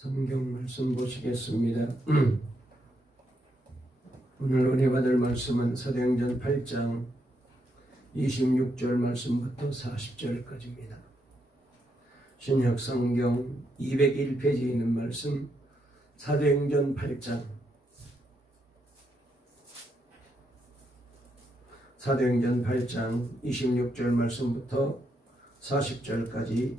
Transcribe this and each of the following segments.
성경 말씀 보시겠습니다. 오늘 은혜 받을 말씀은 사도행전 8장 26절 말씀부터 40절까지입니다. 신약 성경 201페이지에 있는 말씀 사도행전 8장 사도행전 8장 26절 말씀부터 40절까지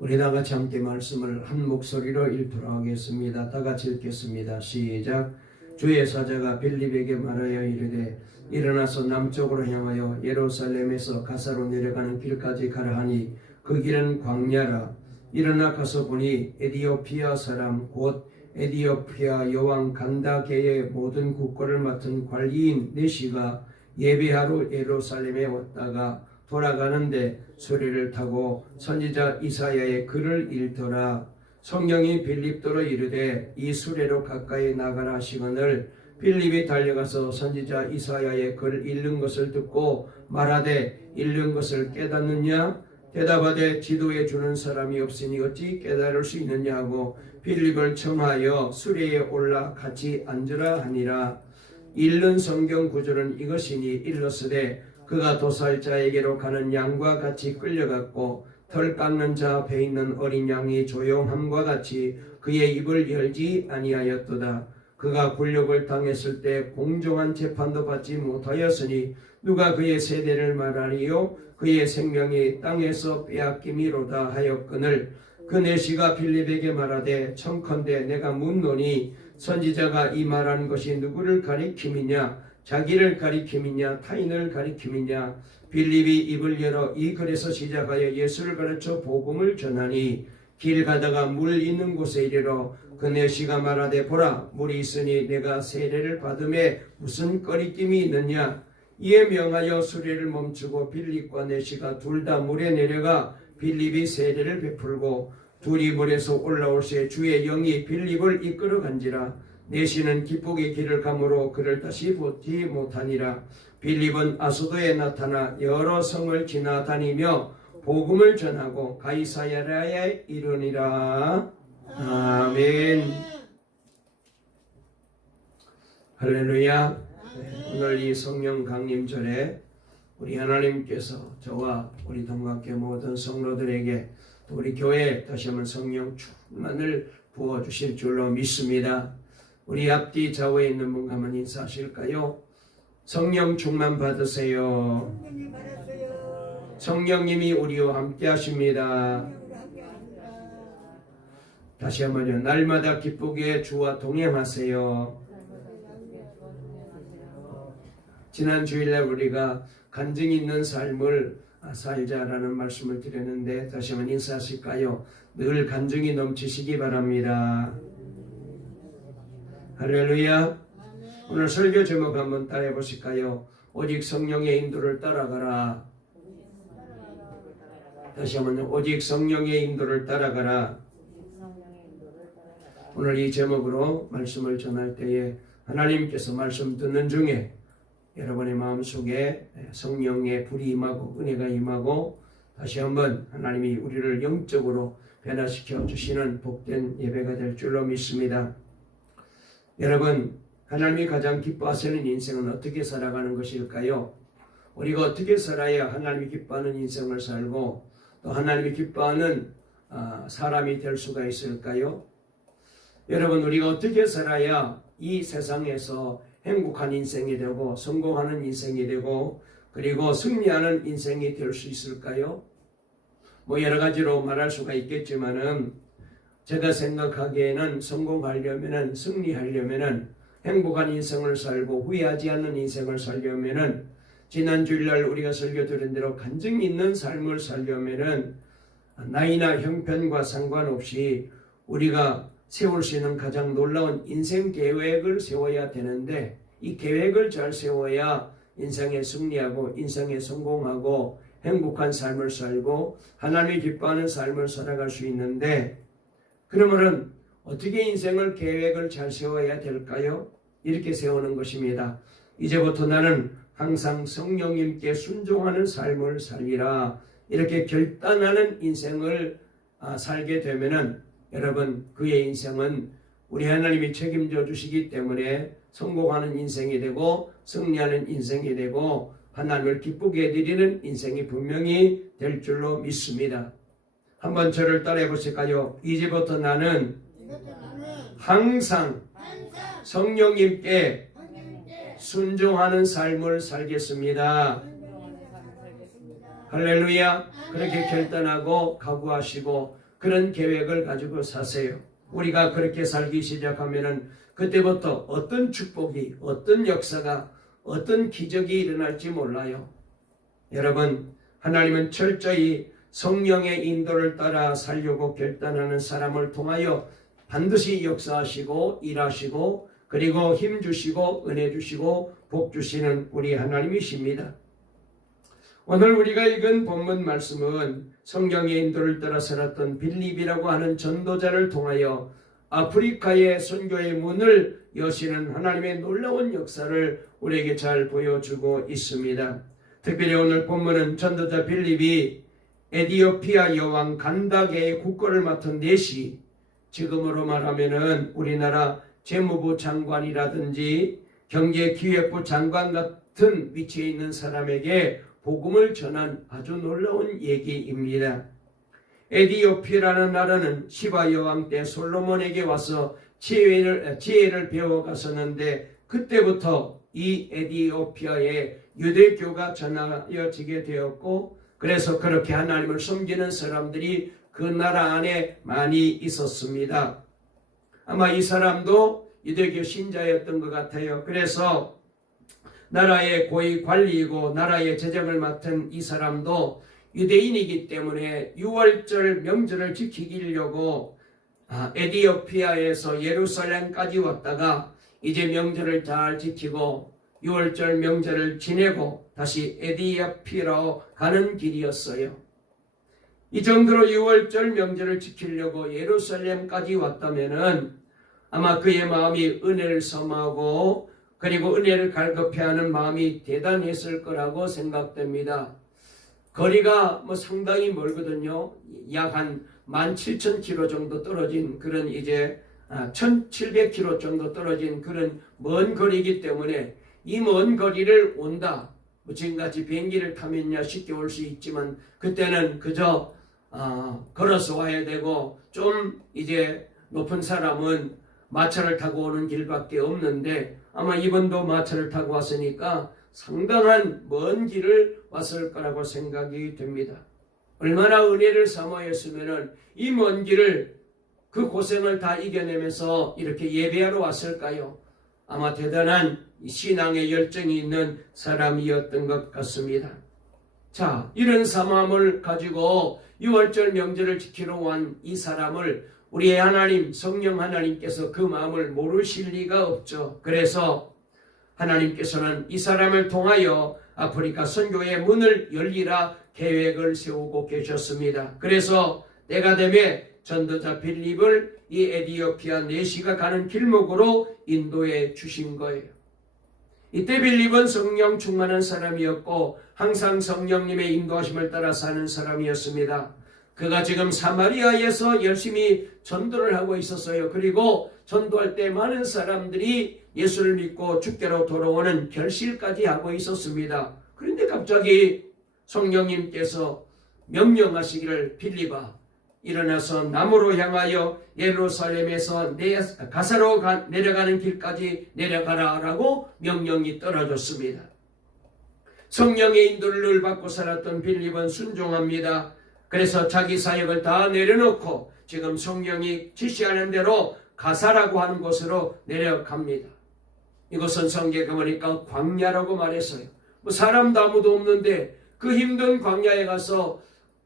우리 다 같이 함께 말씀을 한 목소리로 읽도록 하겠습니다. 다 같이 읽겠습니다. 시작. 주의 사자가 빌립에게 말하여 이르되 일어나서 남쪽으로 향하여 예루살렘에서 가사로 내려가는 길까지 가라 하니 그 길은 광야라. 일어나 가서 보니 에디오피아 사람 곧 에디오피아 여왕 간다게의 모든 국고를 맡은 관리인 네시가 예배하러 예루살렘에 왔다가 돌아가는데 수레를 타고 선지자 이사야의 글을 읽더라. 성령이 빌립도로 이르되 이 수레로 가까이 나가라 하시거늘 빌립이 달려가서 선지자 이사야의 글을 읽는 것을 듣고 말하되 읽는 것을 깨닫느냐? 대답하되 지도해 주는 사람이 없으니 어찌 깨달을 수 있느냐 하고 빌립을 청하여 수레에 올라 같이 앉으라 하니라. 읽는 성경 구절은 이것이니 일렀으되 그가 도살자에게로 가는 양과 같이 끌려갔고 털 깎는 자 앞에 있는 어린 양이 조용함과 같이 그의 입을 열지 아니하였도다. 그가 굴욕을 당했을 때 공정한 재판도 받지 못하였으니 누가 그의 세대를 말하리요? 그의 생명이 땅에서 빼앗김이로다 하였거늘 그 네시가 빌립에게 말하되 청컨대 내가 묻노니 선지자가 이 말한 것이 누구를 가리킴이냐? 자기를 가리킴이냐 타인을 가리킴이냐. 빌립이 입을 열어 이 글에서 시작하여 예수를 가르쳐 복음을 전하니 길 가다가 물 있는 곳에 이르러 그 네시가 말하되 보라 물이 있으니 내가 세례를 받음에 무슨 꺼리낌이 있느냐. 이에 명하여 수레를 멈추고 빌립과 네시가 둘 다 물에 내려가 빌립이 세례를 베풀고 둘이 물에서 올라올 새 주의 영이 빌립을 이끌어 간지라. 네시는 기쁘게 길을 가므로 그를 다시 보지 못하니라. 빌립은 아소도에 나타나 여러 성을 지나다니며 복음을 전하고 가이사랴에 이르니라. 아멘. 할렐루야. 오늘 이 성령 강림절에 우리 하나님께서 저와 우리 동학교 모든 성도들에게 또 우리 교회에 다시 한번 성령 충만을 부어주실 줄로 믿습니다. 우리 앞뒤 좌우에 있는 분 가만히 인사하실까요? 성령 충만 받으세요. 성령님이 우리와 함께 하십니다. 다시 한번요. 날마다 기쁘게 주와 동행하세요. 지난 주일날 우리가 간증이 있는 삶을 살자라는 말씀을 드렸는데 다시 한번 인사하실까요? 늘 간증이 넘치시기 바랍니다. 할렐루야. 오늘 설교 제목 한번 따라해 보실까요? 오직 성령의 인도를 따라가라. 다시 한번 오직 성령의 인도를 따라가라. 오늘 이 제목으로 말씀을 전할 때에 하나님께서 말씀 듣는 중에 여러분의 마음속에 성령의 불이 임하고 은혜가 임하고 다시 한번 하나님이 우리를 영적으로 변화시켜 주시는 복된 예배가 될 줄로 믿습니다. 여러분, 하나님이 가장 기뻐하시는 인생은 어떻게 살아가는 것일까요? 우리가 어떻게 살아야 하나님이 기뻐하는 인생을 살고 또 하나님이 기뻐하는 사람이 될 수가 있을까요? 여러분, 우리가 어떻게 살아야 이 세상에서 행복한 인생이 되고 성공하는 인생이 되고 그리고 승리하는 인생이 될 수 있을까요? 여러 가지로 말할 수가 있겠지만은 제가 생각하기에는 성공하려면은 승리하려면은 행복한 인생을 살고 후회하지 않는 인생을 살려면은 지난 주일날 우리가 설교 드린 대로 간증 있는 삶을 살려면은 나이나 형편과 상관없이 우리가 세울 수 있는 가장 놀라운 인생 계획을 세워야 되는데 이 계획을 잘 세워야 인생에 승리하고 인생에 성공하고 행복한 삶을 살고 하나님이 기뻐하는 삶을 살아갈 수 있는데 그러면은 어떻게 인생을 계획을 잘 세워야 될까요? 이렇게 세우는 것입니다. 이제부터 나는 항상 성령님께 순종하는 삶을 살리라. 이렇게 결단하는 인생을 살게 되면은 여러분 그의 인생은 우리 하나님이 책임져 주시기 때문에 성공하는 인생이 되고 승리하는 인생이 되고 하나님을 기쁘게 해드리는 인생이 분명히 될 줄로 믿습니다. 한번 저를 따라해 보실까요? 이제부터 나는 항상 성령님께 순종하는 삶을 살겠습니다. 할렐루야. 그렇게 결단하고 각오하시고 그런 계획을 가지고 사세요. 우리가 그렇게 살기 시작하면은 그때부터 어떤 축복이, 어떤 역사가, 어떤 기적이 일어날지 몰라요. 여러분, 하나님은 철저히 성령의 인도를 따라 살려고 결단하는 사람을 통하여 반드시 역사하시고 일하시고 그리고 힘 주시고 은혜 주시고 복 주시는 우리 하나님이십니다. 오늘 우리가 읽은 본문 말씀은 성령의 인도를 따라 살았던 빌립이라고 하는 전도자를 통하여 아프리카의 선교의 문을 여시는 하나님의 놀라운 역사를 우리에게 잘 보여주고 있습니다. 특별히 오늘 본문은 전도자 빌립이 에티오피아 여왕 간다게의 국거를 맡은 넷이 지금으로 말하면은 우리나라 재무부 장관이라든지 경제기획부 장관 같은 위치에 있는 사람에게 복음을 전한 아주 놀라운 얘기입니다. 에티오피아라는 나라는 시바 여왕 때 솔로몬에게 와서 지혜를 배워갔었는데 그때부터 이 에티오피아에 유대교가 전하여지게 되었고 그래서 그렇게 하나님을 섬기는 사람들이 그 나라 안에 많이 있었습니다. 아마 이 사람도 유대교 신자였던 것 같아요. 그래서 나라의 고위 관리이고 나라의 재정을 맡은 이 사람도 유대인이기 때문에 6월절 명절을 지키려고 에티오피아에서 예루살렘까지 왔다가 이제 명절을 잘 지키고 6월절 명절을 지내고 다시 에티오피아로 가는 길이었어요. 이 정도로 6월절 명절을 지키려고 예루살렘까지 왔다면은 아마 그의 마음이 은혜를 섬하고 그리고 은혜를 갈급해하는 마음이 대단했을 거라고 생각됩니다. 거리가 상당히 멀거든요. 약 한 17,000km 정도 떨어진 그런 이제 1,700km 정도 떨어진 그런 먼 거리이기 때문에 이 먼 거리를 온다. 지금같이 비행기를 타면야 쉽게 올 수 있지만 그때는 그저 걸어서 와야 되고 좀 이제 높은 사람은 마차를 타고 오는 길밖에 없는데 아마 이번도 마차를 타고 왔으니까 상당한 먼 길을 왔을 거라고 생각이 됩니다. 얼마나 은혜를 사모했으면 이 먼 길을 그 고생을 다 이겨내면서 이렇게 예배하러 왔을까요? 아마 대단한 신앙의 열정이 있는 사람이었던 것 같습니다. 자, 이런 사모함을 가지고 6월절 명절을 지키러 온 이 사람을 우리의 하나님, 성령 하나님께서 그 마음을 모르실 리가 없죠. 그래서 하나님께서는 이 사람을 통하여 아프리카 선교의 문을 열리라 계획을 세우고 계셨습니다. 그래서 때가 되매 전도자 빌립을 이 에티오피아 내시가 가는 길목으로 인도해 주신 거예요. 이때 빌립은 성령 충만한 사람이었고 항상 성령님의 인도하심을 따라 사는 사람이었습니다. 그가 지금 사마리아에서 열심히 전도를 하고 있었어요. 그리고 전도할 때 많은 사람들이 예수를 믿고 주께로 돌아오는 결실까지 하고 있었습니다. 그런데 갑자기 성령님께서 명령하시기를 빌립아 일어나서 남으로 향하여 예루살렘에서 가사로 내려가는 길까지 내려가라 라고 명령이 떨어졌습니다. 성령의 인도를 늘 받고 살았던 빌립은 순종합니다. 그래서 자기 사역을 다 내려놓고 지금 성령이 지시하는 대로 가사라고 하는 곳으로 내려갑니다. 이것은 성경에 보니까 광야라고 말했어요. 사람도 아무도 없는데 그 힘든 광야에 가서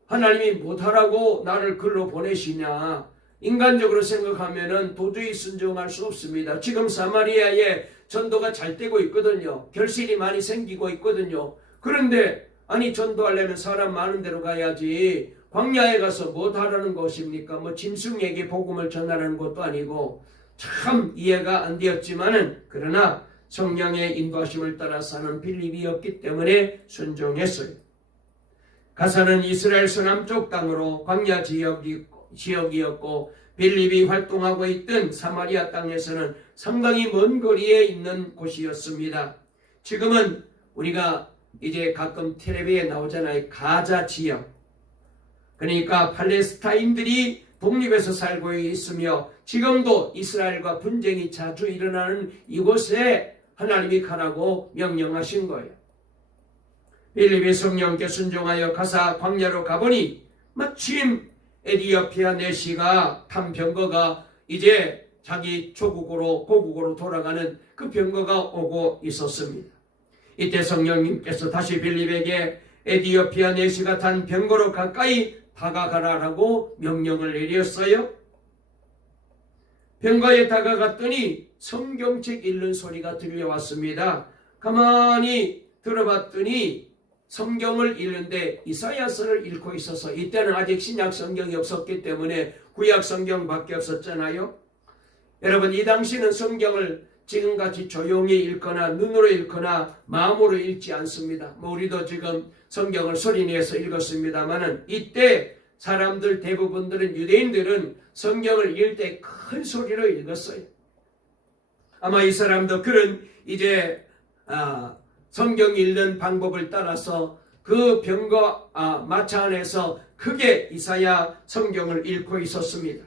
하나님이 못하라고 나를 글로 보내시냐. 인간적으로 생각하면 도저히 순종할 수 없습니다. 지금 사마리아에 전도가 잘 되고 있거든요. 결실이 많이 생기고 있거든요. 그런데 아니 전도하려면 사람 많은 데로 가야지 광야에 가서 못하라는 것입니까? 짐승에게 복음을 전하라는 것도 아니고 참 이해가 안 되었지만은 그러나 성령의 인도하심을 따라 사는 빌립이었기 때문에 순종했어요. 가사는 이스라엘 서남쪽 땅으로 광야 지역이 지역이었고 빌립이 활동하고 있던 사마리아 땅에서는 상당히 먼 거리에 있는 곳이었습니다. 지금은 우리가 이제 가끔 텔레비에 나오잖아요. 가자 지역. 그러니까 팔레스타인들이 독립해서 살고 있으며 지금도 이스라엘과 분쟁이 자주 일어나는 이곳에 하나님이 가라고 명령하신 거예요. 빌립이 성령께 순종하여 가사 광야로 가보니 마침 에디오피아 내시가 탄 병거가 이제 자기 조국으로 고국으로 돌아가는 그 병거가 오고 있었습니다. 이때 성령님께서 다시 빌립에게 에디오피아 내시가 탄 병거로 가까이 다가가라라고 명령을 내렸어요. 병거에 다가갔더니 성경책 읽는 소리가 들려왔습니다. 가만히 들어봤더니 성경을 읽는데 이사야서를 읽고 있어서 이때는 아직 신약 성경이 없었기 때문에 구약 성경밖에 없었잖아요. 여러분, 이 당시는 성경을 지금같이 조용히 읽거나 눈으로 읽거나 마음으로 읽지 않습니다. 우리도 지금 성경을 소리내서 읽었습니다만은 이때 사람들 대부분들은 유대인들은 성경을 읽을 때 큰 소리로 읽었어요. 아마 이 사람도 그런 이제 성경 읽는 방법을 따라서 그 병거 마차 안에서 크게 이사야 성경을 읽고 있었습니다.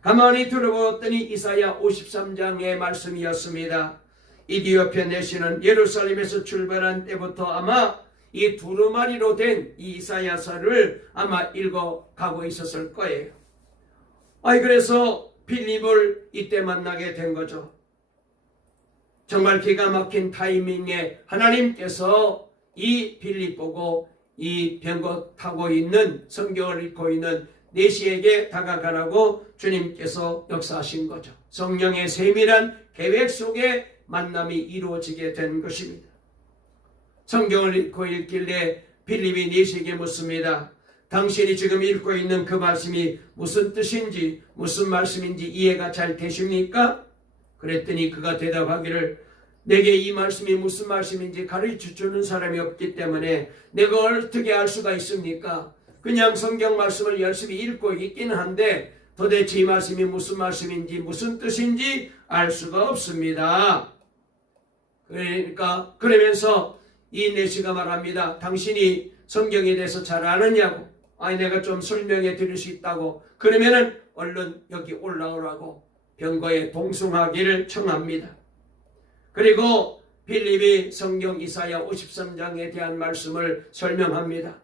가만히 들어보았더니 이사야 53장의 말씀이었습니다. 이디오피아 내시는 예루살렘에서 출발한 때부터 아마 이 두루마리로 된 이 이사야서를 아마 읽어가고 있었을 거예요. 그래서 빌립을 이때 만나게 된 거죠. 정말 기가 막힌 타이밍에 하나님께서 이 빌립 보고 이 병거 타고 있는 성경을 읽고 있는 내시에게 다가가라고 주님께서 역사하신 거죠. 성령의 세밀한 계획 속에 만남이 이루어지게 된 것입니다. 성경을 읽고 있길래 빌립이 내시에게 묻습니다. 당신이 지금 읽고 있는 그 말씀이 무슨 뜻인지 무슨 말씀인지 이해가 잘 되십니까? 그랬더니 그가 대답하기를 내게 이 말씀이 무슨 말씀인지 가르쳐주는 사람이 없기 때문에 내가 어떻게 알 수가 있습니까? 그냥 성경 말씀을 열심히 읽고 있기는 한데 도대체 이 말씀이 무슨 말씀인지 무슨 뜻인지 알 수가 없습니다. 그러면서 이 내시가 말합니다. 당신이 성경에 대해서 잘 아느냐고. 내가 좀 설명해 드릴 수 있다고. 그러면은 얼른 여기 올라오라고 병거에 동승하기를 청합니다. 그리고 빌립이 성경 이사야 53장에 대한 말씀을 설명합니다.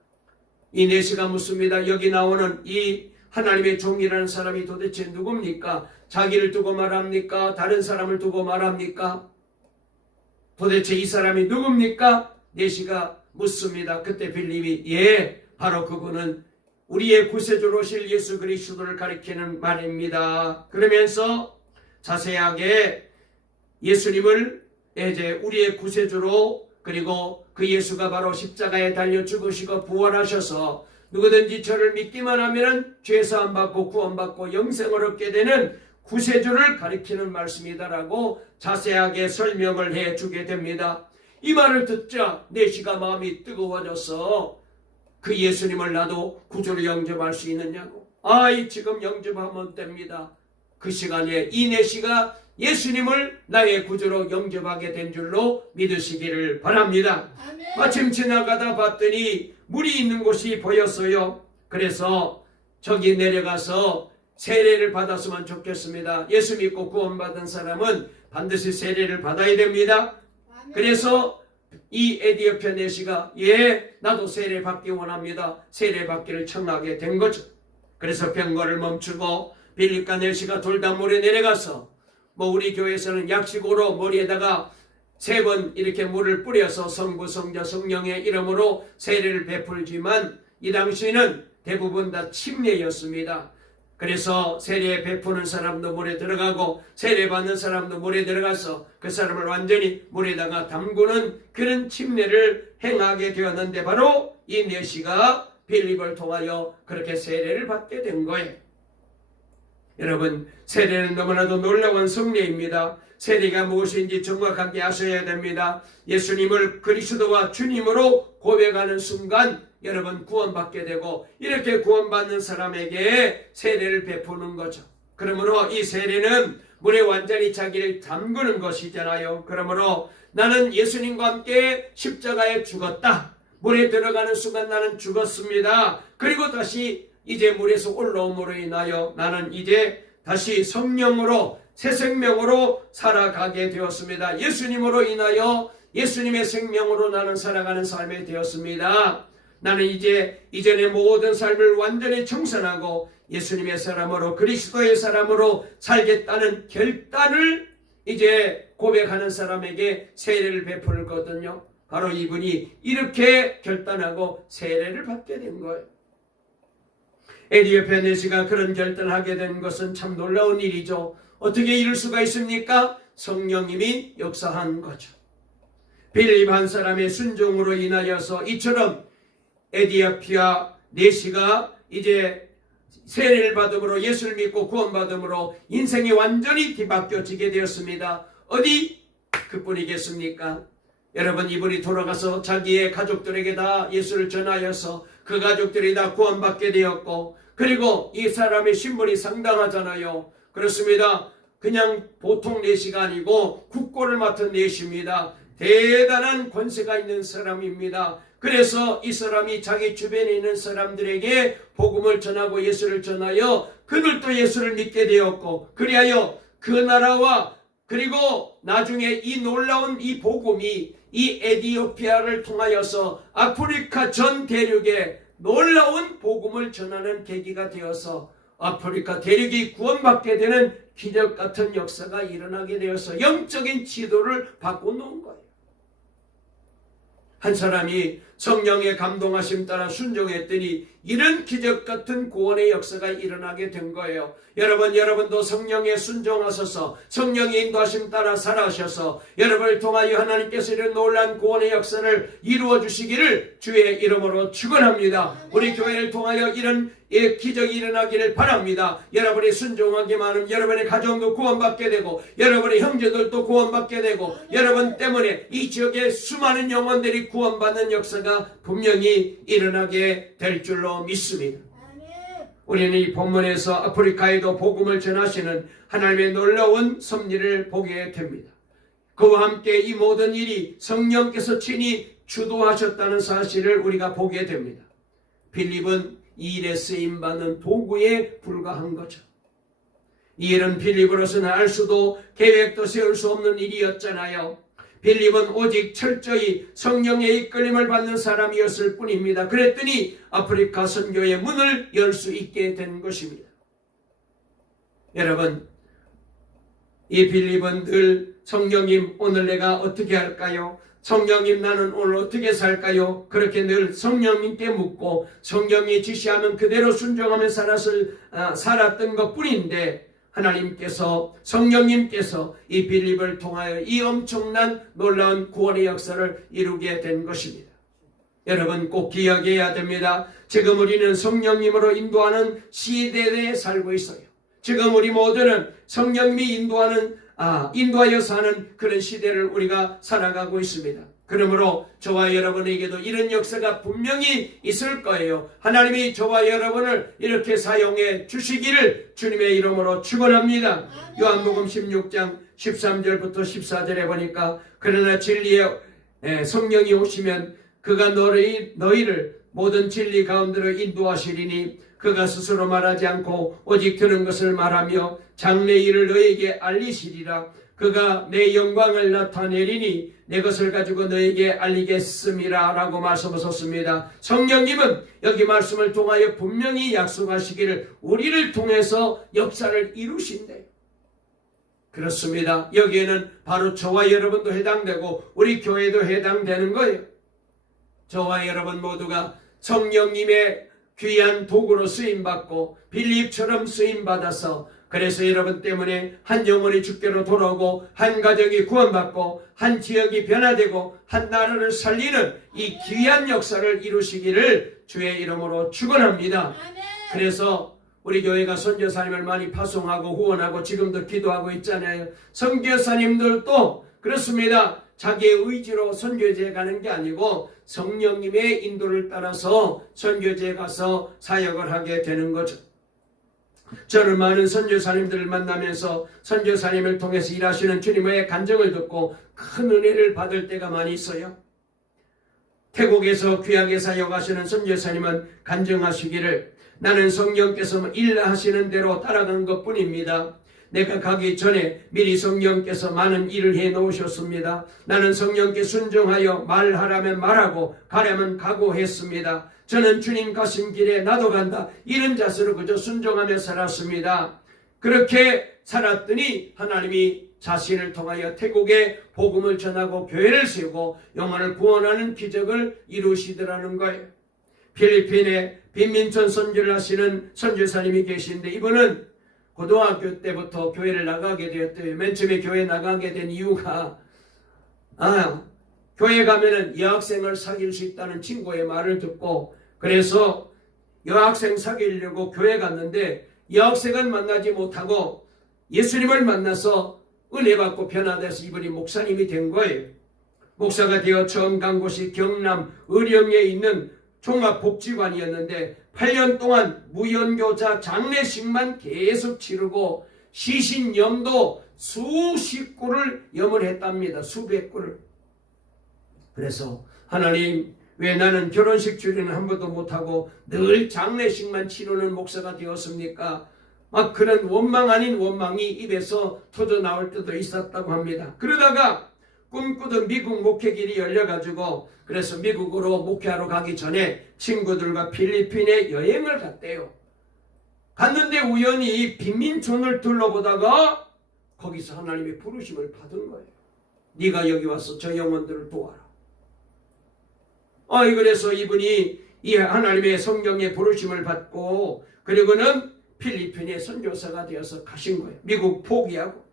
이 내시가 묻습니다. 여기 나오는 이 하나님의 종이라는 사람이 도대체 누굽니까? 자기를 두고 말합니까? 다른 사람을 두고 말합니까? 도대체 이 사람이 누굽니까? 내시가 묻습니다. 그때 빌립이 바로 그분은 우리의 구세주로 오실 예수 그리스도를 가리키는 말입니다. 그러면서 자세하게 예수님을 이제 우리의 구세주로 그리고 그 예수가 바로 십자가에 달려 죽으시고 부활하셔서 누구든지 저를 믿기만 하면 죄사함 받고 구원받고 영생을 얻게 되는 구세주를 가리키는 말씀이다라고 자세하게 설명을 해주게 됩니다. 이 말을 듣자 내시가 마음이 뜨거워져서 그 예수님을 나도 구주로 영접할 수 있느냐고. 지금 영접하면 됩니다. 그 시간에 이 내시가 예수님을 나의 구주로 영접하게 된 줄로 믿으시기를 바랍니다. 아멘. 마침 지나가다 봤더니 물이 있는 곳이 보였어요. 그래서 저기 내려가서 세례를 받았으면 좋겠습니다. 예수 믿고 구원받은 사람은 반드시 세례를 받아야 됩니다. 아멘. 그래서 이 에디오피아 내시가 나도 세례 받기 원합니다. 세례 받기를 청하게 된 거죠. 그래서 병거를 멈추고 빌립과 내시가 둘 다 물에 내려가서 우리 교회에서는 약식으로 머리에다가 3번 이렇게 물을 뿌려서 성부, 성자, 성령의 이름으로 세례를 베풀지만 이 당시에는 대부분 다 침례였습니다. 그래서 세례 베푸는 사람도 물에 들어가고 세례 받는 사람도 물에 들어가서 그 사람을 완전히 물에다가 담그는 그런 침례를 행하게 되었는데 바로 이 내시가 빌립을 통하여 그렇게 세례를 받게 된 거예요. 여러분, 세례는 너무나도 놀라운 성례입니다. 세례가 무엇인지 정확하게 아셔야 됩니다. 예수님을 그리스도와 주님으로 고백하는 순간 여러분 구원받게 되고 이렇게 구원받는 사람에게 세례를 베푸는 거죠. 그러므로 이 세례는 물에 완전히 자기를 담그는 것이잖아요. 그러므로 나는 예수님과 함께 십자가에 죽었다. 물에 들어가는 순간 나는 죽었습니다. 그리고 다시 이제 물에서 올라옴으로 인하여 나는 이제 다시 성령으로 새 생명으로 살아가게 되었습니다. 예수님으로 인하여 예수님의 생명으로 나는 살아가는 삶이 되었습니다. 나는 이제 이전의 모든 삶을 완전히 청산하고 예수님의 사람으로 그리스도의 사람으로 살겠다는 결단을 이제 고백하는 사람에게 세례를 베풀거든요. 바로 이분이 이렇게 결단하고 세례를 받게 된 거예요. 에디오피아 내시가 그런 결단을 하게 된 것은 참 놀라운 일이죠. 어떻게 이럴 수가 있습니까? 성령님이 역사한 거죠. 빌립 한 사람의 순종으로 인하여서 이처럼 에디오피아 내시가 이제 세례를 받음으로 예수를 믿고 구원받음으로 인생이 완전히 뒤바뀌어지게 되었습니다. 어디 그뿐이겠습니까? 여러분, 이분이 돌아가서 자기의 가족들에게 다 예수를 전하여서 그 가족들이 다 구원받게 되었고, 그리고 이 사람의 신분이 상당하잖아요. 그렇습니다. 그냥 보통 내시가 아니고 국고를 맡은 내시입니다. 대단한 권세가 있는 사람입니다. 그래서 이 사람이 자기 주변에 있는 사람들에게 복음을 전하고 예수를 전하여 그들도 예수를 믿게 되었고, 그리하여 그 나라와 그리고 나중에 이 놀라운 이 복음이 이 에디오피아를 통하여서 아프리카 전 대륙에 놀라운 복음을 전하는 계기가 되어서 아프리카 대륙이 구원받게 되는 기적 같은 역사가 일어나게 되어서 영적인 지도를 바꿔놓은 거예요. 한 사람이 성령의 감동하심 따라 순종했더니 이런 기적 같은 구원의 역사가 일어나게 된 거예요. 여러분도 성령에 순종하셔서 성령의 인도하심 따라 살아가셔서 여러분을 통하여 하나님께서 이런 놀라운 구원의 역사를 이루어 주시기를 주의 이름으로 축원합니다. 우리 교회를 통하여 이런 기적이 일어나기를 바랍니다. 여러분이 순종하기만 하면 여러분의 가정도 구원받게 되고 여러분의 형제들도 구원받게 되고 여러분 때문에 이 지역의 수많은 영혼들이 구원받는 역사가 분명히 일어나게 될 줄로 믿습니다. 우리는 이 본문에서 아프리카에도 복음을 전하시는 하나님의 놀라운 섭리를 보게 됩니다. 그와 함께 이 모든 일이 성령께서 친히 주도하셨다는 사실을 우리가 보게 됩니다. 빌립은 이 일에 쓰임받는 도구에 불과한 거죠. 이 일은 빌립으로서는 알 수도 계획도 세울 수 없는 일이었잖아요. 빌립은 오직 철저히 성령의 이끌림을 받는 사람이었을 뿐입니다. 그랬더니 아프리카 선교의 문을 열 수 있게 된 것입니다. 여러분, 이 빌립은 늘 성령님 오늘 내가 어떻게 할까요? 성령님 나는 오늘 어떻게 살까요? 그렇게 늘 성령님께 묻고 성령이 지시하면 그대로 순종하며 살았던 것뿐인데 하나님께서 성령님께서 이 빌립을 통하여 이 엄청난 놀라운 구원의 역사를 이루게 된 것입니다. 여러분 꼭 기억해야 됩니다. 지금 우리는 성령님으로 인도하는 시대에 살고 있어요. 지금 우리 모두는 성령님이 인도하여 사는 그런 시대를 우리가 살아가고 있습니다. 그러므로 저와 여러분에게도 이런 역사가 분명히 있을 거예요. 하나님이 저와 여러분을 이렇게 사용해 주시기를 주님의 이름으로 축원합니다. 요한복음 16장 13절부터 14절에 보니까 그러나 진리의 성령이 오시면 그가 너희를 모든 진리 가운데로 인도하시리니 그가 스스로 말하지 않고 오직 들은 것을 말하며 장래 일을 너희에게 알리시리라. 그가 내 영광을 나타내리니 내 것을 가지고 너에게 알리겠음이라 라고 말씀하셨습니다. 성령님은 여기 말씀을 통하여 분명히 약속하시기를 우리를 통해서 역사를 이루신대요. 그렇습니다. 여기에는 바로 저와 여러분도 해당되고 우리 교회도 해당되는 거예요. 저와 여러분 모두가 성령님의 귀한 도구로 쓰임받고 빌립처럼 쓰임받아서 그래서 여러분 때문에 한 영혼이 주께로 돌아오고 한 가정이 구원받고 한 지역이 변화되고 한 나라를 살리는 이 귀한 역사를 이루시기를 주의 이름으로 축원합니다. 그래서 우리 교회가 선교사님을 많이 파송하고 후원하고 지금도 기도하고 있잖아요. 선교사님들도 그렇습니다. 자기의 의지로 선교지에 가는 게 아니고 성령님의 인도를 따라서 선교지에 가서 사역을 하게 되는 거죠. 저는 많은 선교사님들을 만나면서 선교사님을 통해서 일하시는 주님의 간증을 듣고 큰 은혜를 받을 때가 많이 있어요. 태국에서 귀하게 사역하시는 선교사님은 간증하시기를 나는 성령께서 일하시는 대로 따라간 것뿐입니다. 내가 가기 전에 미리 성령께서 많은 일을 해 놓으셨습니다. 나는 성령께 순종하여 말하라면 말하고 가려면 가고 했습니다. 저는 주님 가신 길에 나도 간다 이런 자세로 그저 순종하며 살았습니다. 그렇게 살았더니 하나님이 자신을 통하여 태국에 복음을 전하고 교회를 세우고 영혼을 구원하는 기적을 이루시더라는 거예요. 필리핀에 빈민촌 선교를 하시는 선교사님이 계신데 이분은 고등학교 때부터 교회를 나가게 되었대요. 맨 처음에 교회 나가게 된 이유가 교회 가면은 여학생을 사귈 수 있다는 친구의 말을 듣고 그래서 여학생 사귀려고 교회 갔는데 여학생은 만나지 못하고 예수님을 만나서 은혜 받고 변화돼서 이분이 목사님이 된 거예요. 목사가 되어 처음 간 곳이 경남 의령에 있는 종합복지관이었는데 8년 동안 무연교자 장례식만 계속 치르고 시신염도 수십 구를 염을 했답니다. 수백 구를. 그래서 하나님 왜 나는 결혼식 주례는 한 번도 못하고 늘 장례식만 치르는 목사가 되었습니까? 막 그런 원망 아닌 원망이 입에서 터져 나올 때도 있었다고 합니다. 그러다가 꿈꾸던 미국 목회길이 열려가지고 그래서 미국으로 목회하러 가기 전에 친구들과 필리핀에 여행을 갔대요. 갔는데 우연히 빈민촌을 둘러보다가 거기서 하나님의 부르심을 받은 거예요. 네가 여기 와서 저 영혼들을 도와라. 그래서 이분이 이 하나님의 성령의 부르심을 받고 그리고는 필리핀의 선교사가 되어서 가신 거예요. 미국 포기하고.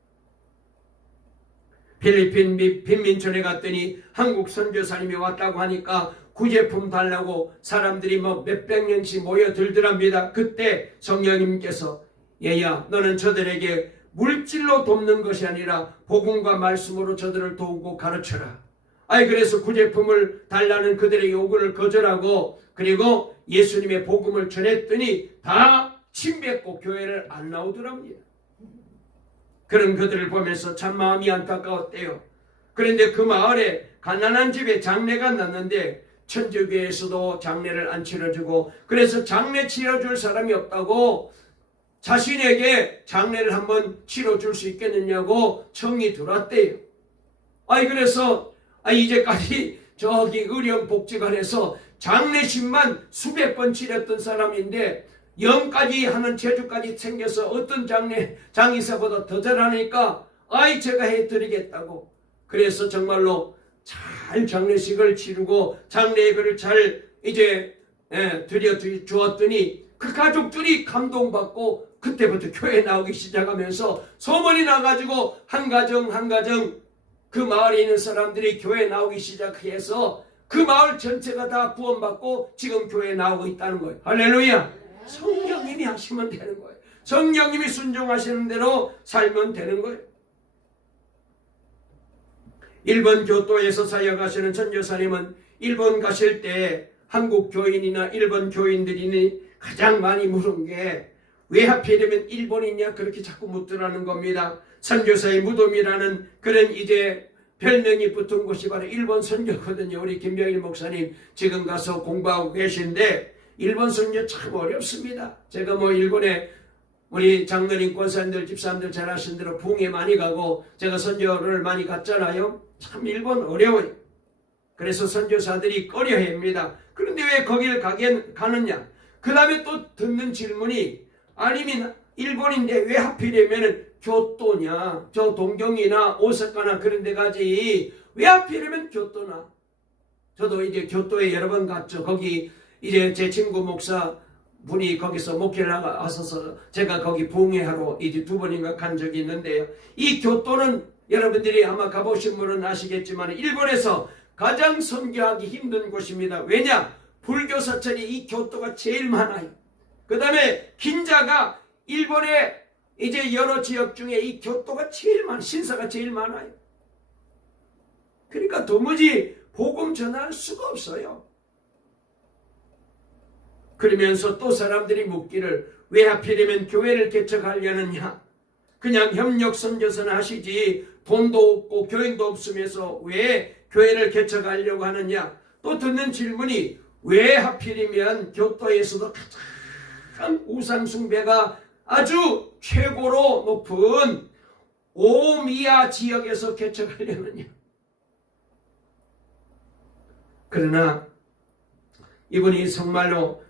필리핀 빈민촌에 갔더니 한국 선교사님이 왔다고 하니까 구제품 달라고 사람들이 몇백 명씩 모여들더랍니다. 그때 성령님께서 얘야 너는 저들에게 물질로 돕는 것이 아니라 복음과 말씀으로 저들을 도우고 가르쳐라. 그래서 구제품을 달라는 그들의 요구를 거절하고 그리고 예수님의 복음을 전했더니 다 침뱉고 교회를 안 나오더랍니다. 그런 그들을 보면서 참 마음이 안타까웠대요. 그런데 그 마을에 가난한 집에 장례가 났는데 천주교에서도 장례를 안 치러주고 그래서 장례 치러줄 사람이 없다고 자신에게 장례를 한번 치러줄 수 있겠느냐고 청이 들어왔대요. 그래서 이제까지 저기 의령복지관에서 장례식만 수백 번 치렀던 사람인데 영까지 하는 재주까지 챙겨서 어떤 장의사보다 더 잘하니까 제가 해드리겠다고. 그래서 정말로 잘 장례식을 치르고 장례예배를 잘 이제 드려주었더니 그 가족들이 감동받고 그때부터 교회 나오기 시작하면서 소문이 나가지고 한 가정 그 마을에 있는 사람들이 교회 나오기 시작해서 그 마을 전체가 다 구원받고 지금 교회에 나오고 있다는 거예요. 할렐루야. 성령님이 하시면 되는 거예요. 성령님이 순종하시는 대로 살면 되는 거예요. 일본 교토에서 사역하시는 전교사님은 일본 가실 때 한국 교인이나 일본 교인들이 가장 많이 물은 게 왜 하필이면 일본이냐 그렇게 자꾸 묻더라는 겁니다. 선교사의 무덤이라는 그런 이제 별명이 붙은 곳이 바로 일본 선교거든요. 우리 김병일 목사님 지금 가서 공부하고 계신데 일본 선교 참 어렵습니다. 제가 일본에 우리 장로님, 권사님들, 집사님들 잘 아시는 대로 부흥에 많이 가고 제가 선교를 많이 갔잖아요. 참 일본 어려워요. 그래서 선교사들이 꺼려합니다. 그런데 왜 거기를 가느냐? 그 다음에 또 듣는 질문이 아니면 일본인데 왜 하필이면 교토냐? 저 동경이나 오사카나 그런 데 가지 왜 하필이면 교토나? 저도 이제 교토에 여러 번 갔죠. 거기 이제 제 친구 목사 분이 거기서 목회를 하셔서 제가 거기 부흥회하러 이제 2번인가 간 적이 있는데요. 이 교토는 여러분들이 아마 가보신 분은 아시겠지만 일본에서 가장 선교하기 힘든 곳입니다. 왜냐? 불교 사찰이 이 교토가 제일 많아요. 그 다음에 긴자가 일본의 이제 여러 지역 중에 이 교토가 제일 신사가 제일 많아요. 그러니까 도무지 복음 전할 수가 없어요. 그러면서 또 사람들이 묻기를 왜 하필이면 교회를 개척하려느냐? 그냥 협력 선교사나 하시지 돈도 없고 교인도 없으면서 왜 교회를 개척하려고 하느냐? 또 듣는 질문이 왜 하필이면 교토에서도 가장 우상 숭배가 아주 최고로 높은 오미야 지역에서 개척하려느냐? 그러나 이분이 정말로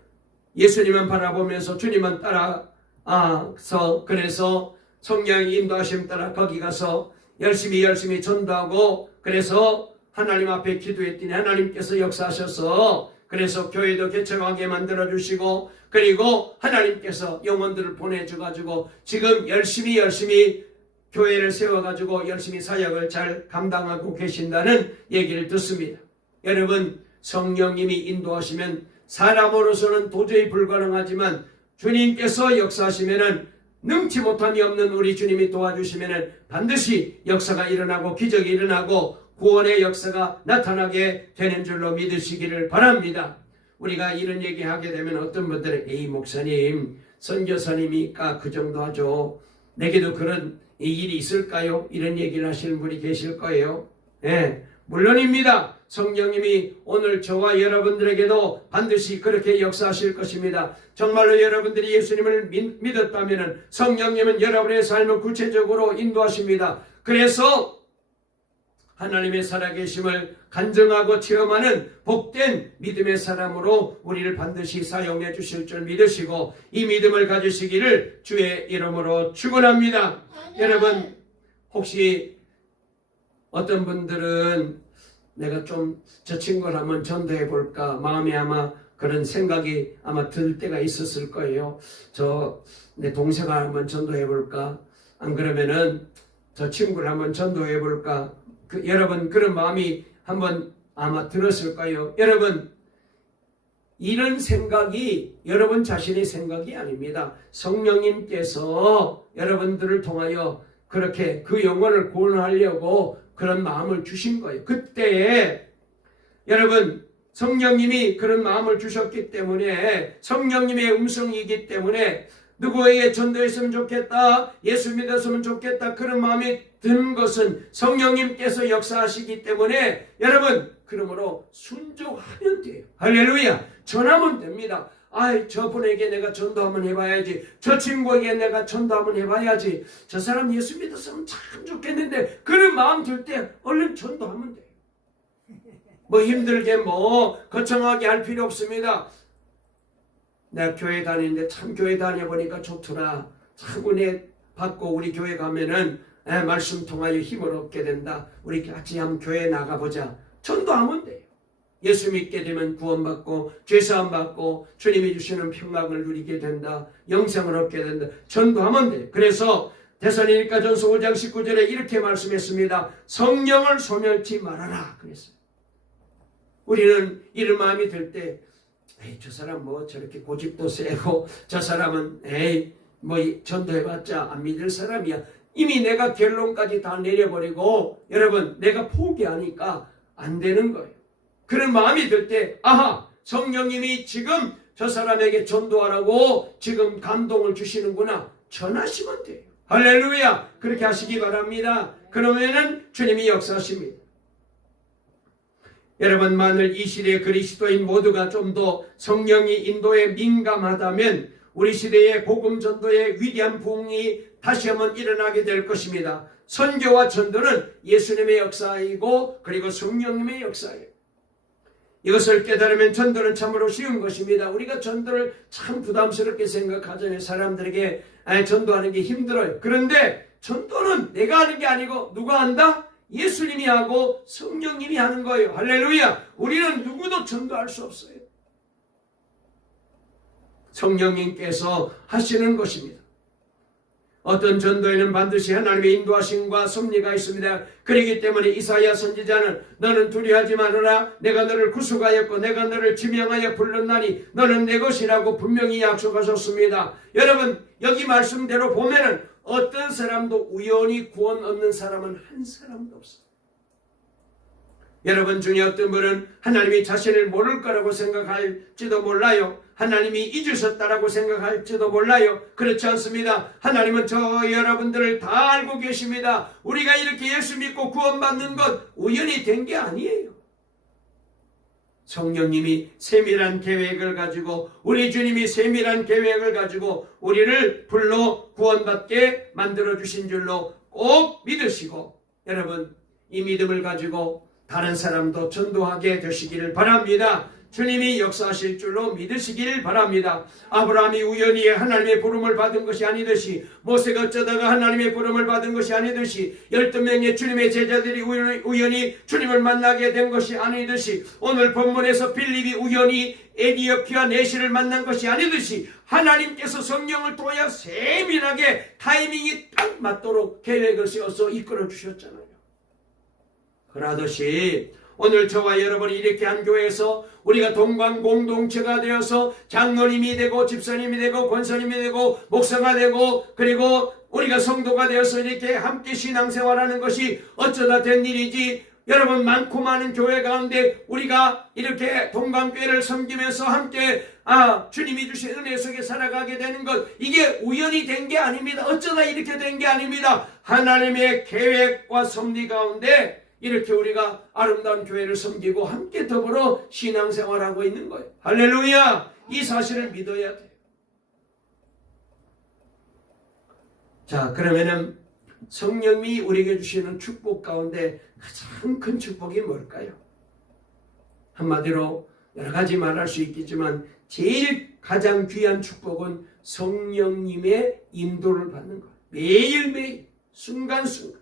예수님만 바라보면서 주님만 따라서 그래서 성령의 인도하심 따라 거기 가서 열심히 전도하고 그래서 하나님 앞에 기도했더니 하나님께서 역사하셔서 그래서 교회도 개척하게 만들어주시고 그리고 하나님께서 영혼들을 보내줘가지고 지금 열심히 교회를 세워가지고 열심히 사역을 잘 감당하고 계신다는 얘기를 듣습니다. 여러분, 성령님이 인도하시면 사람으로서는 도저히 불가능하지만 주님께서 역사하시면은 능치 못함이 없는 우리 주님이 도와주시면은 반드시 역사가 일어나고 기적이 일어나고 구원의 역사가 나타나게 되는 줄로 믿으시기를 바랍니다. 우리가 이런 얘기하게 되면 어떤 분들은 에이 목사님 선교사님이니까 그 정도 하죠. 내게도 그런 일이 있을까요? 이런 얘기를 하시는 분이 계실 거예요. 네, 물론입니다. 성령님이 오늘 저와 여러분들에게도 반드시 그렇게 역사하실 것입니다. 정말로 여러분들이 예수님을 믿었다면 성령님은 여러분의 삶을 구체적으로 인도하십니다. 그래서 하나님의 살아계심을 간증하고 체험하는 복된 믿음의 사람으로 우리를 반드시 사용해 주실 줄 믿으시고 이 믿음을 가지시기를 주의 이름으로 축원합니다. 여러분, 혹시 어떤 분들은 내가 좀 저 친구를 한번 전도해 볼까 마음에 아마 그런 생각이 아마 들 때가 있었을 거예요. 내 동생을 한번 전도해 볼까? 안 그러면은 저 친구를 한번 전도해 볼까? 여러분 그런 마음이 한번 아마 들었을 거예요. 여러분, 이런 생각이 여러분 자신의 생각이 아닙니다. 성령님께서 여러분들을 통하여 그렇게 그 영혼을 구원하려고 그런 마음을 주신 거예요. 그때에 여러분 성령님이 그런 마음을 주셨기 때문에 성령님의 음성이기 때문에 누구에게 전도했으면 좋겠다, 예수 믿었으면 좋겠다 그런 마음이 드는 것은 성령님께서 역사하시기 때문에 여러분 그러므로 순종하면 돼요. 할렐루야. 전하면 됩니다. 저분에게 내가 전도 한번 해봐야지. 저 친구에게 내가 전도 한번 해봐야지. 저 사람 예수 믿었으면 참 좋겠는데 그런 마음 들 때 얼른 전도하면 돼요. 뭐 힘들게 거창하게 할 필요 없습니다. 내가 교회 다니는데 참 교회 다녀보니까 좋더라. 참 은혜 받고 우리 교회 가면은 말씀 통하여 힘을 얻게 된다. 우리 같이 한번 교회 나가보자. 전도하면 돼요. 예수 믿게 되면 구원받고 죄사함 받고 주님이 주시는 평강을 누리게 된다. 영생을 얻게 된다. 전도하면 돼요. 그래서 데살로니가전서 5장 19절에 이렇게 말씀했습니다. 성령을 소멸치 말아라 그랬어요. 우리는 이런 마음이 들 때 저 사람 저렇게 고집도 세고 저 사람은 전도해봤자 안 믿을 사람이야. 이미 내가 결론까지 다 내려버리고 여러분 내가 포기하니까 안 되는 거예요. 그런 마음이 들 때 성령님이 지금 저 사람에게 전도하라고 지금 감동을 주시는구나. 전하시면 돼요. 할렐루야. 그렇게 하시기 바랍니다. 그러면은 주님이 역사하십니다. 여러분 만일 이 시대의 그리스도인 모두가 좀 더 성령의 인도에 민감하다면 우리 시대의 복음 전도의 위대한 부흥이 다시 한번 일어나게 될 것입니다. 선교와 전도는 예수님의 역사이고 그리고 성령님의 역사예요. 이것을 깨달으면 전도는 참으로 쉬운 것입니다. 우리가 전도를 참 부담스럽게 생각하잖아요. 사람들에게 전도하는 게 힘들어요. 그런데 전도는 내가 하는 게 아니고 누가 한다? 예수님이 하고 성령님이 하는 거예요. 할렐루야. 우리는 누구도 전도할 수 없어요. 성령님께서 하시는 것입니다. 어떤 전도에는 반드시 하나님의 인도하심과 섭리가 있습니다. 그렇기 때문에 이사야 선지자는 너는 두려워하지 말아라. 내가 너를 구속하였고 내가 너를 지명하여 불렀나니 너는 내 것이라고 분명히 약속하셨습니다. 여러분 여기 말씀대로 보면은 어떤 사람도 우연히 구원 얻는 사람은 한 사람도 없어요. 여러분 중에 어떤 분은 하나님이 자신을 모를 거라고 생각할지도 몰라요. 하나님이 잊으셨다라고 생각할지도 몰라요. 그렇지 않습니다. 하나님은 저 여러분들을 다 알고 계십니다. 우리가 이렇게 예수 믿고 구원받는 것 우연히 된 게 아니에요. 성령님이 세밀한 계획을 가지고, 우리 주님이 세밀한 계획을 가지고 우리를 불러 구원받게 만들어주신 줄로 꼭 믿으시고, 여러분 이 믿음을 가지고 다른 사람도 전도하게 되시기를 바랍니다. 주님이 역사하실 줄로 믿으시길 바랍니다. 아브라함이 우연히 하나님의 부름을 받은 것이 아니듯이, 모세가 어쩌다가 하나님의 부름을 받은 것이 아니듯이, 12명의 주님의 제자들이 우연히 주님을 만나게 된 것이 아니듯이, 오늘 본문에서 빌립이 우연히 에디오피아 내시를 만난 것이 아니듯이, 하나님께서 성령을 통하여 세밀하게 타이밍이 딱 맞도록 계획을 세워서 이끌어 주셨잖아요. 그러듯이 오늘 저와 여러분이 이렇게 한 교회에서 우리가 동방 공동체가 되어서 장로님이 되고 집사님이 되고 권사님이 되고 목사가 되고, 그리고 우리가 성도가 되어서 이렇게 함께 신앙생활하는 것이 어쩌다 된 일이지. 여러분, 많고 많은 교회 가운데 우리가 이렇게 동방교회를 섬기면서 함께 주님이 주신 은혜 속에 살아가게 되는 것, 이게 우연히 된 게 아닙니다. 어쩌다 이렇게 된 게 아닙니다. 하나님의 계획과 섭리 가운데 이렇게 우리가 아름다운 교회를 섬기고 함께 더불어 신앙생활하고 있는 거예요. 할렐루야! 이 사실을 믿어야 돼요. 자, 그러면은 성령이 우리에게 주시는 축복 가운데 가장 큰 축복이 뭘까요? 한마디로 여러 가지 말할 수 있겠지만 제일 가장 귀한 축복은 성령님의 인도를 받는 것. 매일매일 순간순간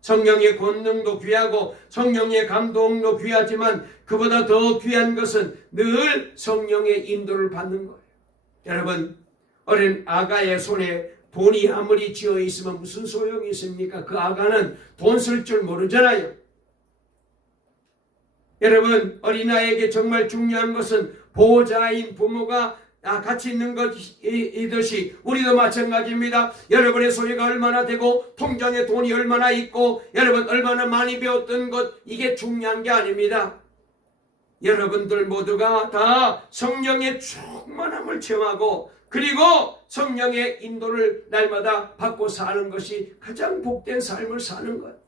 성령의 권능도 귀하고 성령의 감동도 귀하지만 그보다 더 귀한 것은 늘 성령의 인도를 받는 거예요. 여러분, 어린 아가의 손에 돈이 아무리 쥐어 있으면 무슨 소용이 있습니까? 그 아가는 돈 쓸 줄 모르잖아요. 여러분, 어린아이에게 정말 중요한 것은 보호자인 부모가 같이 있는 것이듯이 우리도 마찬가지입니다. 여러분의 소유가 얼마나 되고 통장에 돈이 얼마나 있고 여러분 얼마나 많이 배웠던 것, 이게 중요한 게 아닙니다. 여러분들 모두가 다 성령의 충만함을 체험하고 그리고 성령의 인도를 날마다 받고 사는 것이 가장 복된 삶을 사는 것.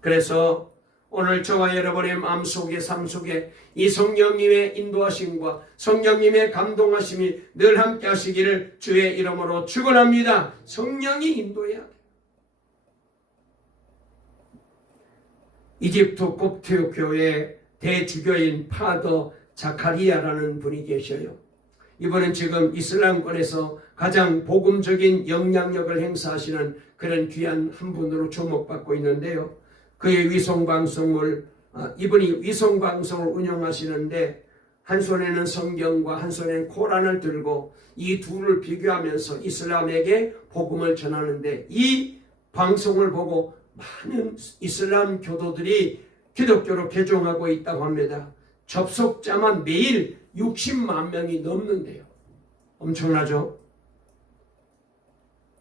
그래서 오늘 저와 여러분의 마음속에 삶 속에 이 성령님의 인도하심과 성령님의 감동하심이 늘 함께 하시기를 주의 이름으로 축원합니다. 성령이 인도해야 돼요. 이집트 곱트 교회 대주교인 파더 자카리아라는 분이 계셔요. 이분은 지금 이슬람권에서 가장 복음적인 영향력을 행사하시는 그런 귀한 한 분으로 주목받고 있는데요. 그의 이분이 위성방송을 운영하시는데 한 손에는 성경과 한 손에는 코란을 들고 이 둘을 비교하면서 이슬람에게 복음을 전하는데, 이 방송을 보고 많은 이슬람 교도들이 기독교로 개종하고 있다고 합니다. 접속자만 매일 60만 명이 넘는데요. 엄청나죠?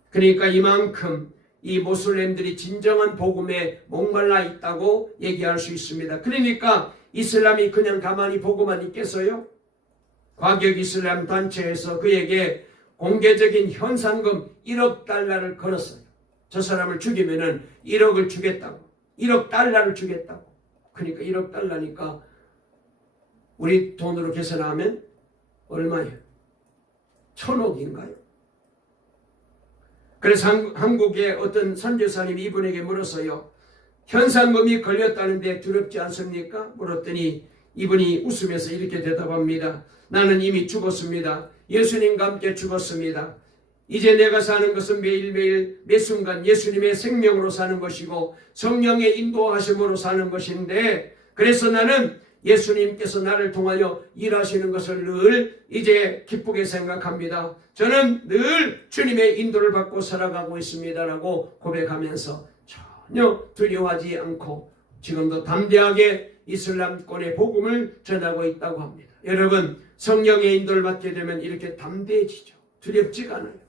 그러니까 이만큼 이 모슬렘들이 진정한 복음에 목말라 있다고 얘기할 수 있습니다. 그러니까 이슬람이 그냥 가만히 보고만 있겠어요? 과격 이슬람 단체에서 그에게 공개적인 현상금 1억 달러를 걸었어요. 저 사람을 죽이면은 1억을 주겠다고. 1억 달러를 주겠다고. 그러니까 1억 달러니까 우리 돈으로 계산하면 얼마예요? 1,000억인가요? 그래서 한국의 어떤 선교사님이 이분에게 물었어요. 현상금이 걸렸다는데 두렵지 않습니까? 물었더니 이분이 웃으면서 이렇게 대답합니다. 나는 이미 죽었습니다. 예수님과 함께 죽었습니다. 이제 내가 사는 것은 매일매일 매 순간 예수님의 생명으로 사는 것이고 성령의 인도하심으로 사는 것인데, 그래서 나는 예수님께서 나를 통하여 일하시는 것을 늘 이제 기쁘게 생각합니다. 저는 늘 주님의 인도를 받고 살아가고 있습니다라고 고백하면서 전혀 두려워하지 않고 지금도 담대하게 이슬람권의 복음을 전하고 있다고 합니다. 여러분, 성령의 인도를 받게 되면 이렇게 담대해지죠. 두렵지가 않아요.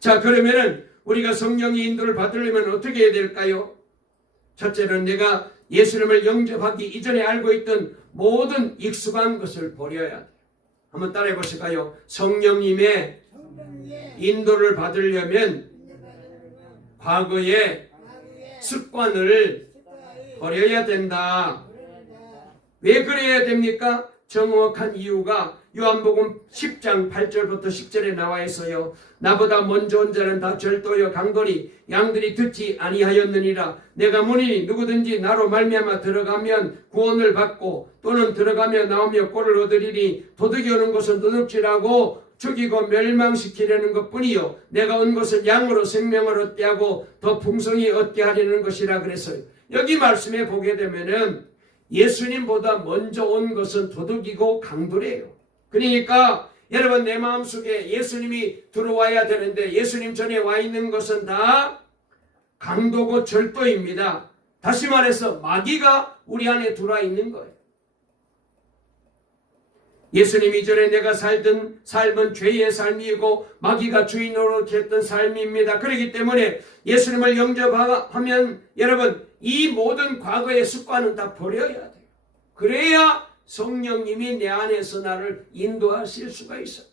자, 그러면은 우리가 성령의 인도를 받으려면 어떻게 해야 될까요? 첫째는 내가 예수님을 영접하기 이전에 알고 있던 모든 익숙한 것을 버려야 돼. 한번 따라해 보실까요? 성령님의 인도를 받으려면 과거의 습관을 버려야 된다. 왜 그래야 됩니까? 정확한 이유가 요한복음 10장 8절부터 10절에 나와 있어요. 나보다 먼저 온 자는 다 절도여 강도니 양들이 듣지 아니하였느니라. 내가 문이니 누구든지 나로 말미암아 들어가면 구원을 받고 또는 들어가며 나오며 꼴을 얻으리니 도둑이 오는 것은 도둑질하고 죽이고 멸망시키려는 것뿐이요 내가 온 것은 양으로 생명을 얻게 하고 더 풍성히 얻게 하려는 것이라 그랬어요. 여기 말씀에 보게 되면은 예수님보다 먼저 온 것은 도둑이고 강도래요. 그러니까 여러분 내 마음속에 예수님이 들어와야 되는데 예수님 전에 와 있는 것은 다 강도고 절도입니다. 다시 말해서 마귀가 우리 안에 들어와 있는 거예요. 예수님 이전에 내가 살던 삶은 죄의 삶이고 마귀가 주인으로 했던 삶입니다. 그렇기 때문에 예수님을 영접하면 여러분 이 모든 과거의 습관은 다 버려야 돼요. 그래야 성령님이 내 안에서 나를 인도하실 수가 있어요.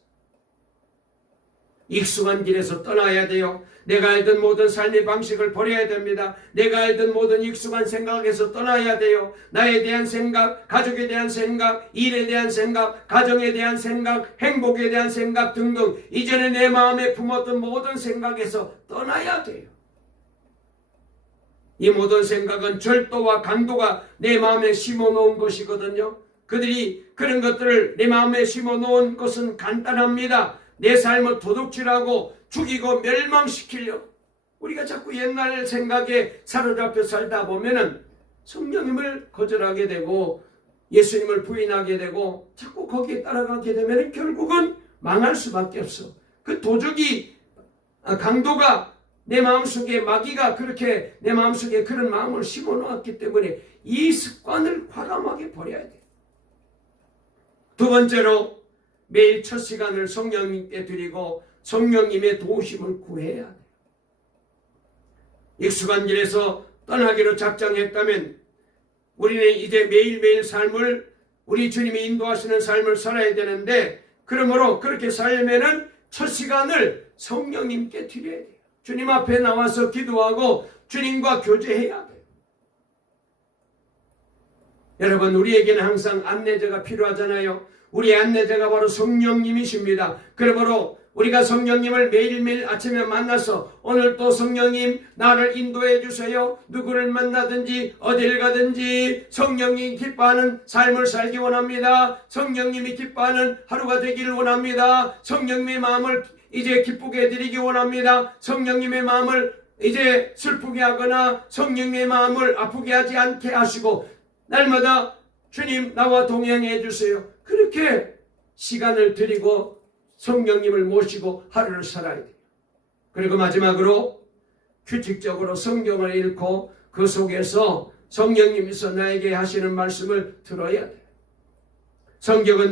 익숙한 길에서 떠나야 돼요. 내가 알던 모든 삶의 방식을 버려야 됩니다. 내가 알던 모든 익숙한 생각에서 떠나야 돼요. 나에 대한 생각, 가족에 대한 생각, 일에 대한 생각, 가정에 대한 생각, 행복에 대한 생각 등등 이전에 내 마음에 품었던 모든 생각에서 떠나야 돼요. 이 모든 생각은 절도와 강도가 내 마음에 심어놓은 것이거든요. 그들이 그런 것들을 내 마음에 심어놓은 것은 간단합니다. 내 삶을 도둑질하고 죽이고 멸망시키려고. 우리가 자꾸 옛날 생각에 사로잡혀 살다 보면은 성령님을 거절하게 되고 예수님을 부인하게 되고 자꾸 거기에 따라가게 되면 결국은 망할 수밖에 없어. 그 도둑이 강도가 내 마음속에 마귀가 그렇게 내 마음속에 그런 마음을 심어놓았기 때문에 이 습관을 과감하게 버려야 돼. 두 번째로 매일 첫 시간을 성령님께 드리고 성령님의 도우심을 구해야 돼. 익숙한 길에서 떠나기로 작정했다면 우리는 이제 매일매일 삶을 우리 주님이 인도하시는 삶을 살아야 되는데 그러므로 그렇게 살려면은 첫 시간을 성령님께 드려야 돼요. 주님 앞에 나와서 기도하고 주님과 교제해야 돼요. 여러분 우리에게는 항상 안내자가 필요하잖아요. 우리의 안내자가 바로 성령님이십니다. 그러므로 우리가 성령님을 매일매일 아침에 만나서 오늘 또 성령님 나를 인도해 주세요. 누구를 만나든지 어딜 가든지 성령님이 기뻐하는 삶을 살기 원합니다. 성령님이 기뻐하는 하루가 되기를 원합니다. 성령님의 마음을 이제 기쁘게 해드리기 원합니다. 성령님의 마음을 이제 슬프게 하거나 성령님의 마음을 아프게 하지 않게 하시고 날마다 주님 나와 동행해 주세요. 그렇게 시간을 드리고 성령님을 모시고 하루를 살아야 돼요. 그리고 마지막으로 규칙적으로 성경을 읽고 그 속에서 성령님께서 나에게 하시는 말씀을 들어야 돼요. 성경은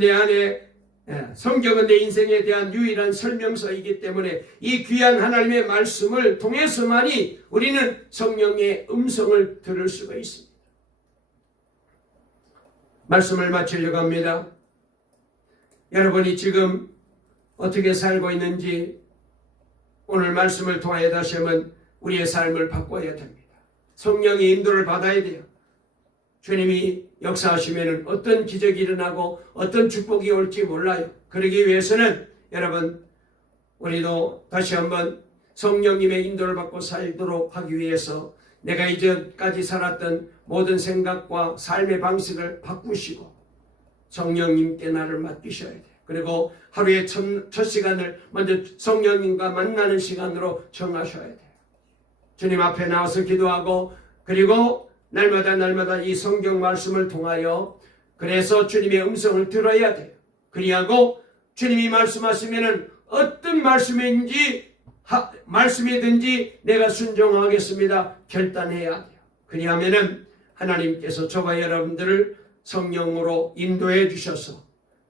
내 인생에 대한 유일한 설명서이기 때문에 이 귀한 하나님의 말씀을 통해서만이 우리는 성령의 음성을 들을 수가 있습니다. 말씀을 마치려고 합니다. 여러분이 지금 어떻게 살고 있는지 오늘 말씀을 통하여 다시 한번 우리의 삶을 바꿔야 됩니다. 성령의 인도를 받아야 돼요. 주님이 역사하시면 어떤 기적이 일어나고 어떤 축복이 올지 몰라요. 그러기 위해서는 여러분 우리도 다시 한번 성령님의 인도를 받고 살도록 하기 위해서 내가 이전까지 살았던 모든 생각과 삶의 방식을 바꾸시고 성령님께 나를 맡기셔야 돼요. 그리고 하루의 첫 시간을 먼저 성령님과 만나는 시간으로 정하셔야 돼요. 주님 앞에 나와서 기도하고 그리고 날마다 이 성경 말씀을 통하여 그래서 주님의 음성을 들어야 돼요. 그리하고 주님이 말씀하시면은 어떤 말씀이든지 내가 순종하겠습니다. 결단해야 돼요. 그리하면은 하나님께서 저와 여러분들을 성령으로 인도해 주셔서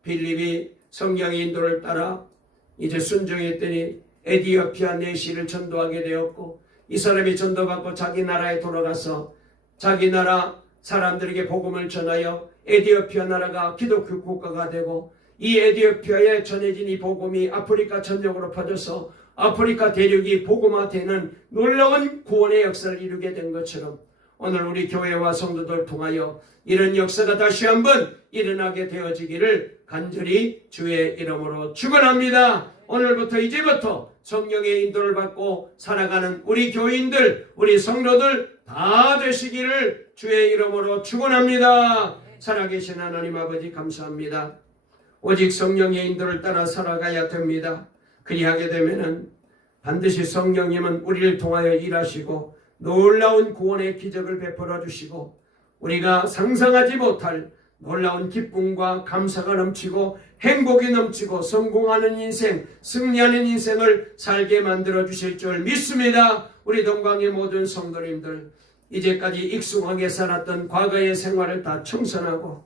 빌립이 성령의 인도를 따라 이제 순종했더니 에디오피아 내시를 전도하게 되었고 이 사람이 전도받고 자기 나라에 돌아가서 자기 나라 사람들에게 복음을 전하여 에티오피아 나라가 기독교 국가가 되고 이 에티오피아에 전해진 이 복음이 아프리카 전역으로 퍼져서 아프리카 대륙이 복음화되는 놀라운 구원의 역사를 이루게 된 것처럼 오늘 우리 교회와 성도들 통하여 이런 역사가 다시 한번 일어나게 되어지기를 간절히 주의 이름으로 축원합니다. 오늘부터 이제부터 성령의 인도를 받고 살아가는 우리 교인들, 우리 성도들 다 되시기를 주의 이름으로 축원합니다. 살아계신 하나님 아버지 감사합니다. 오직 성령의 인도를 따라 살아가야 됩니다. 그리하게 되면은 반드시 성령님은 우리를 통하여 일하시고 놀라운 구원의 기적을 베풀어 주시고 우리가 상상하지 못할 놀라운 기쁨과 감사가 넘치고 행복이 넘치고 성공하는 인생, 승리하는 인생을 살게 만들어 주실 줄 믿습니다. 우리 동광의 모든 성도님들 이제까지 익숙하게 살았던 과거의 생활을 다 청산하고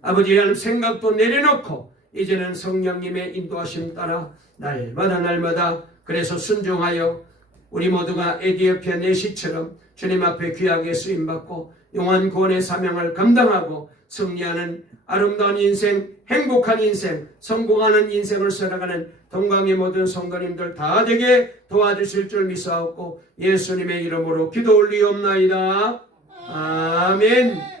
아버지의 하나님 생각도 내려놓고 이제는 성령님의 인도하심 따라 날마다 그래서 순종하여 우리 모두가 에티오피아 내시처럼 주님 앞에 귀하게 쓰임받고 영원 구원의 사명을 감당하고 승리하는 아름다운 인생, 행복한 인생, 성공하는 인생을 살아가는 동광의 모든 성도님들 다 되게 도와주실 줄 믿사옵고 예수님의 이름으로 기도 올리옵나이다. 아멘.